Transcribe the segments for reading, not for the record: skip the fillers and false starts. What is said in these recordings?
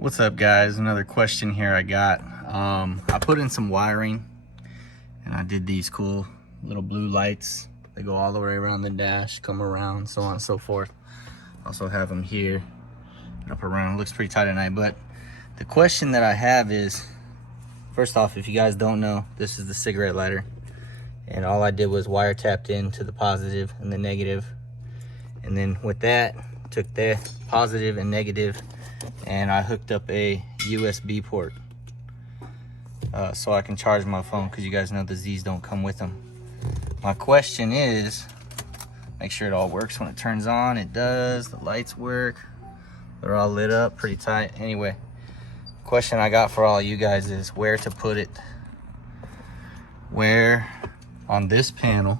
What's up, guys? Another question here I got. I put in some wiring and I did these cool little blue lights. They go all the way around the dash, come around, so on and so forth. Also have them here and up around. It looks pretty tight at night. But the question that I have is, first off, if you guys don't know, this is the cigarette lighter. And all I did was wire tapped into the positive and the negative. And then with that, took the positive and negative and I hooked up a USB port so I can charge my phone, because you guys know the Z's don't come with them. My question is, make sure it all works when it turns on. It does. The lights work. They're all lit up pretty tight. Anyway, question I got for all you guys is where to put it. Where on this panel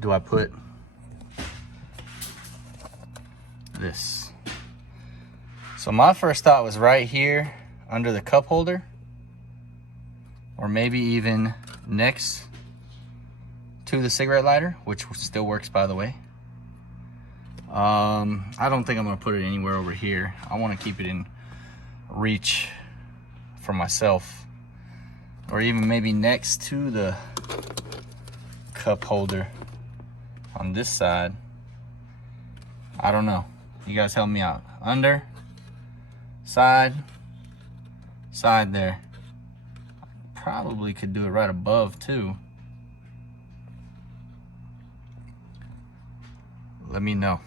do I put this? So my first thought was right here under the cup holder, or maybe even next to the cigarette lighter, which still works, by the way. I don't think I'm gonna put it anywhere over here. I want to keep it in reach for myself, or even maybe next to the cup holder on this side. I don't know. You guys help me out. Under, side there. Probably could do it right above too. Let me know.